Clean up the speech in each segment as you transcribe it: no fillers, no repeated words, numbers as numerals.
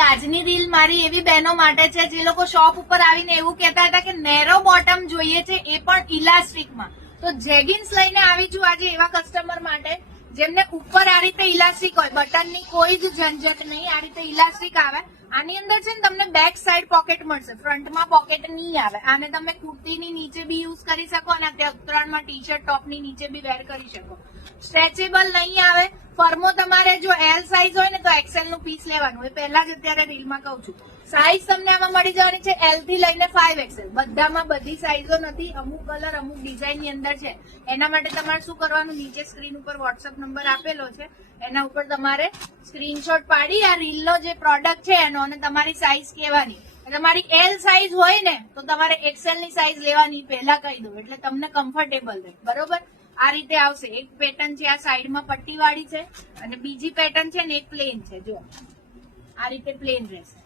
કે આજની રીલ મારી એવી બહેનો માટે છે જે લોકો શોપ ઉપર આવીને એવું કહેતા હતા કે નેરો બોટમ જોઈએ છે, એ પણ ઇલાસ્ટિકમાં. તો જેગિન્સ લઈને આવી છું આજે એવા કસ્ટમર માટે જેમને ઉપર આ રીતે ઇલાસ્ટિક હોય, બટનની કોઈ જ ઝંઝટ નહીં, આ રીતે ઇલાસ્ટિક આવે. આની અંદર છે ને તમને બેક સાઈડ પોકેટ મળશે, ફ્રન્ટમાં પોકેટ નહીં આવે. આને તમે કુર્તીની નીચે બી યુઝ કરી શકો અને અત્યારે ઉત્તરાયણમાં ટી શર્ટ ટોપની નીચે બી વેર કરી શકો. સ્ટ્રેચેબલ નહીં આવે. ફર્મો તમારે જો એલ સાઈઝ હોય ને તો એક્સેલ નું પીસ લેવાનું, એ પહેલા જ અત્યારે રીલમાં કહું છું. સાઈઝ તમને આમાં મળી જવાની છે એલ થી લઈને 5XL. બધામાં બધી સાઈઝો નથી, અમુક કલર અમુક ડિઝાઇન ની અંદર છે. એના માટે તમારે શું કરવાનું, નીચે સ્ક્રીન ઉપર વોટ્સઅપ નંબર આપેલો છે, એના ઉપર તમારે સ્ક્રીનશોટ પાડી આ રીલનો જે પ્રોડક્ટ છે એનો અને તમારી સાઈઝ કહેવાની. તમારી એલ સાઈઝ હોય ને તો તમારે એક્સેલ ની સાઈઝ લેવાની, પહેલા કહી દો એટલે તમને કમ્ફર્ટેબલ રહે. બરોબર? આ રીતે આવશે. એક પેટર્ન છે આ સાઈડમાં પટ્ટીવાળી છે અને બીજી પેટર્ન છે ને એક પ્લેન છે. જો આ રીતે પ્લેન રહેશે.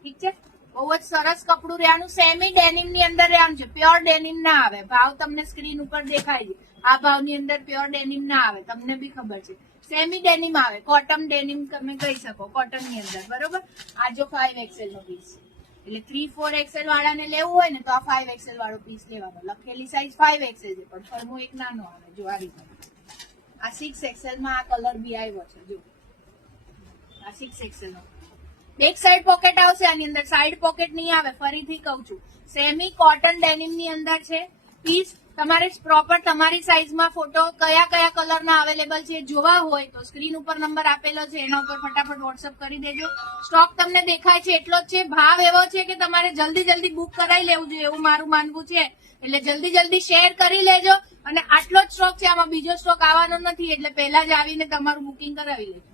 ઠીક છે? બહુ જ સરસ કપડું રહેવાનું. સેમી ડેનિમ ની અંદર રહેવાનું છે, પ્યોર ડેનિમ ના આવે. ભાવ તમને સ્ક્રીન ઉપર દેખાય છે. આ ભાવની અંદર પ્યોર ડેનિમ ના આવે, તમને બી ખબર છે. સેમી ડેનિમ આવે, કોટન ડેનિમ તમે કહી શકો, કોટન ની અંદર. બરોબર? આ જો 5XL નો પીસ છે એટલે 3-4XL વાળાને લેવું હોય ને તો આ 5XL વાળો પીસ લેવાનો. લખેલી સાઈઝ 5XL છે પણ ફરમો એક નાનો આવે. જો આ રીતે આ 6XL માં આ કલર બી આવ્યો છે. જો આ 6XL નો બેક સાઈડ પોકેટ આવશે, આની અંદર સાઈડ પોકેટ નહીં આવે. ફરીથી કહું છું, સેમી કોટન ડેનિમ ની અંદર છે પીસ. તમારે પ્રોપર તમારી સાઈઝમાં ફોટો કયા કયા કલરના અવેલેબલ છે જોવા હોય તો સ્ક્રીન ઉપર નંબર આપેલો છે, એના ઉપર ફટાફટ વોટ્સઅપ કરી દેજો. સ્ટોક તમને દેખાય છે એટલો જ છે. ભાવ એવો છે કે તમારે જલ્દી જલ્દી બુક કરાવી લેવું જોઈએ એવું મારું માનવું છે. એટલે જલ્દી જલ્દી શેર કરી લેજો. અને આટલો જ સ્ટોક છે, આમાં બીજો સ્ટોક આવવાનો નથી, એટલે પહેલા જ આવીને તમારું બુકિંગ કરાવી લેજો.